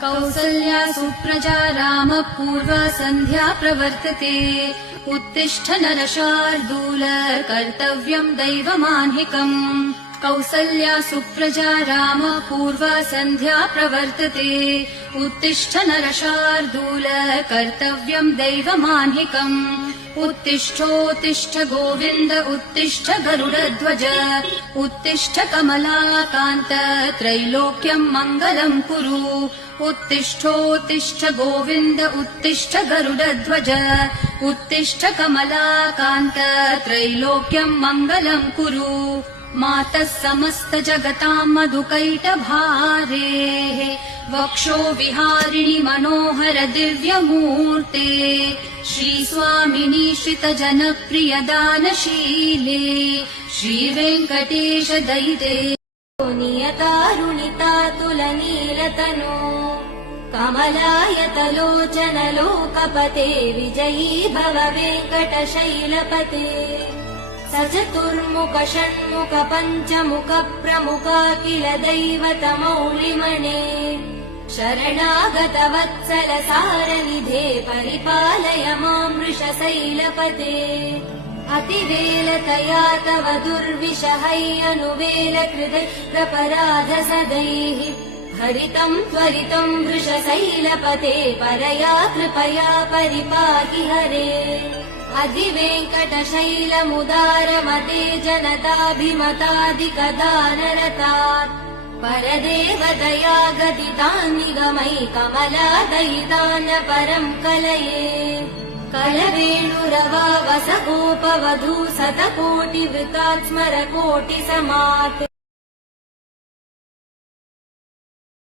कौसल्या सुप्रजा रामः पूर्वा सन्ध्या प्रवर्तते। उत्तिष्ठ नरशार्दूल कर्तव्यम् दैवमाह्निकम्। कौसल्या सुप्रजा रामः पूर्वा सन्ध्या प्रवर्तते। उत्तिष्ठ नरशार्दूल कर्तव्यम् दैवमाह्निकम्। उत्तिष्ठोत्तिष्ठ गोविन्द उत्तिष्ठ गरुडध्वज। उत्तिष्ठ कमलाकान्त त्रैलोक्यम् मङ्गलम् कुरु। उत्तिष्ठोत्तिष्ठ गोविन्द उत्तिष्ठ गरुडध्वज। उत्तिष्ठ कमलाकान्त त्रैलोक्यम् मङ्गलम् कुरु। मातः समस्त जगताम् मधुकैटभारेः वक्षो विहारिणि मनोहर दिव्यमूर्ते। श्रीस्वामिनि श्रितजनप्रिय दानशीले श्रीवेङ्कटेश दयिते। नियतारुणितातुलनीलतनो कमलायतलोचन लोकपते विजयी भव वेङ्कटशैलपते। सचतुर्मुख षण्मुख पञ्चमुख प्रमुखाखिल दैवतमौलिमणे। शरणागत वत्सल सारनिधे परिपालय माम् वृषशैलपते। अतिवेलतया तव दुर्विषहैरनुवेल कृतैरपराध सदैः। हरितम् त्वरितम् वृषशैलपते परया कृपया परिपाहि हरे। अधिवेङ्कटशैलमुदारमते जनताभिमतादिकदानरतात्। परदेव दया गदितान्निगमै कमलादयितान् परम् कलये। कलवेणुरवा वसगोपवधू शतकोटिवृतात् स्मर कोटिसमात्।